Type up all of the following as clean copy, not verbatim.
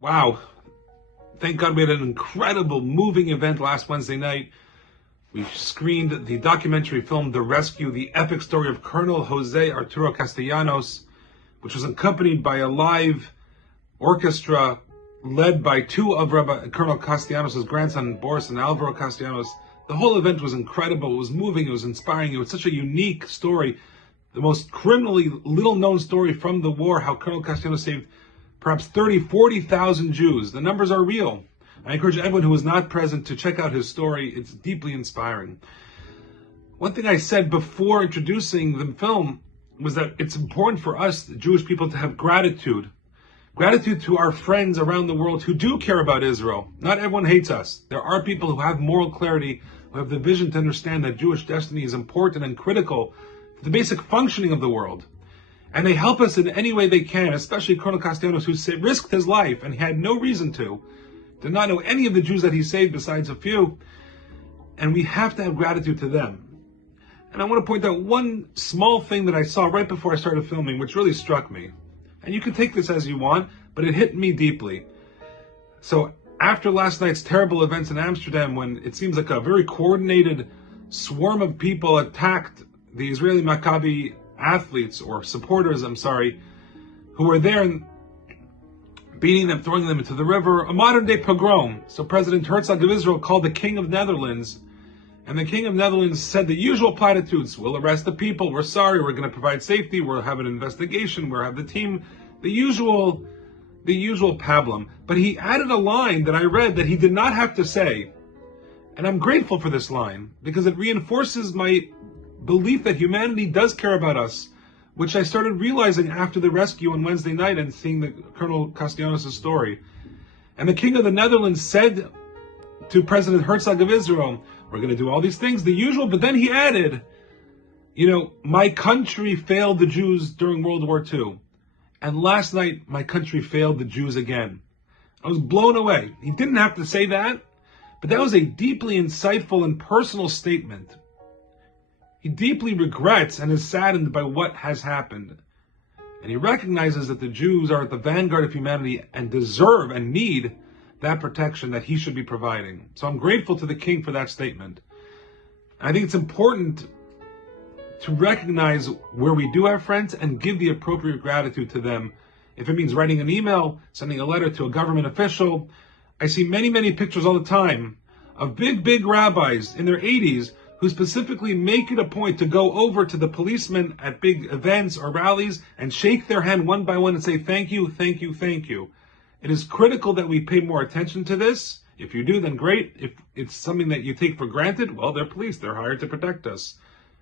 Wow. Thank God we had an incredible, moving event last Wednesday night. We screened the documentary film, The Rescue, the epic story of Colonel Jose Arturo Castellanos, which was accompanied by a live orchestra led by two of Rabbi Colonel Castellanos' grandson, Boris and Alvaro Castellanos. The whole event was incredible. It was moving. It was inspiring. It was such a unique story. The most criminally little-known story from the war, how Colonel Castellanos saved perhaps 40,000 Jews. The numbers are real. I encourage everyone who was not present to check out his story. It's deeply inspiring. One thing I said before introducing the film was that it's important for us, the Jewish people, to have gratitude. Gratitude to our friends around the world who do care about Israel. Not everyone hates us. There are people who have moral clarity, who have the vision to understand that Jewish destiny is important and critical for the basic functioning of the world. And they help us in any way they can, especially Colonel Castellanos, who risked his life, and he had no reason to. Did not know any of the Jews that he saved besides a few. And we have to have gratitude to them. And I want to point out one small thing that I saw right before I started filming, which really struck me. And you can take this as you want, but it hit me deeply. So after last night's terrible events in Amsterdam, when it seems like a very coordinated swarm of people attacked the Israeli Maccabi athletes, or supporters, who were there and beating them, throwing them into the river, a modern-day pogrom. So President Herzog of Israel called the King of Netherlands, and the King of Netherlands said the usual platitudes: we'll arrest the people, we're sorry, we're going to provide safety, we'll have an investigation, we'll have the team, the usual pablum. But he added a line that I read that he did not have to say, and I'm grateful for this line, because it reinforces my belief that humanity does care about us, which I started realizing after the rescue on Wednesday night and seeing the Colonel Castellanos' story. And the King of the Netherlands said to President Herzog of Israel, we're going to do all these things, the usual, but then he added, my country failed the Jews during World War II. And last night, my country failed the Jews again. I was blown away. He didn't have to say that, but that was a deeply insightful and personal statement. He deeply regrets and is saddened by what has happened. And he recognizes that the Jews are at the vanguard of humanity and deserve and need that protection that he should be providing. So I'm grateful to the King for that statement. And I think it's important to recognize where we do have friends and give the appropriate gratitude to them. If it means writing an email, sending a letter to a government official. I see many pictures all the time of big rabbis in their 80s who specifically make it a point to go over to the policemen at big events or rallies and shake their hand one by one and say, thank you, thank you, thank you. It is critical that we pay more attention to this. If you do, then great. If it's something that you take for granted, well, they're police. They're hired to protect us.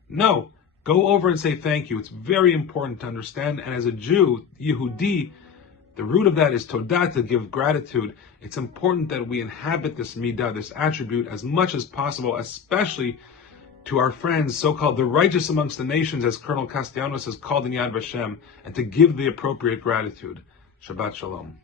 No, go over and say thank you. It's very important to understand. And as a Jew, Yehudi, the root of that is todah, to give gratitude. It's important that we inhabit this midah, this attribute, as much as possible, especially to our friends, so-called the righteous amongst the nations, as Colonel Castellanos has called in Yad Vashem, and to give the appropriate gratitude. Shabbat Shalom.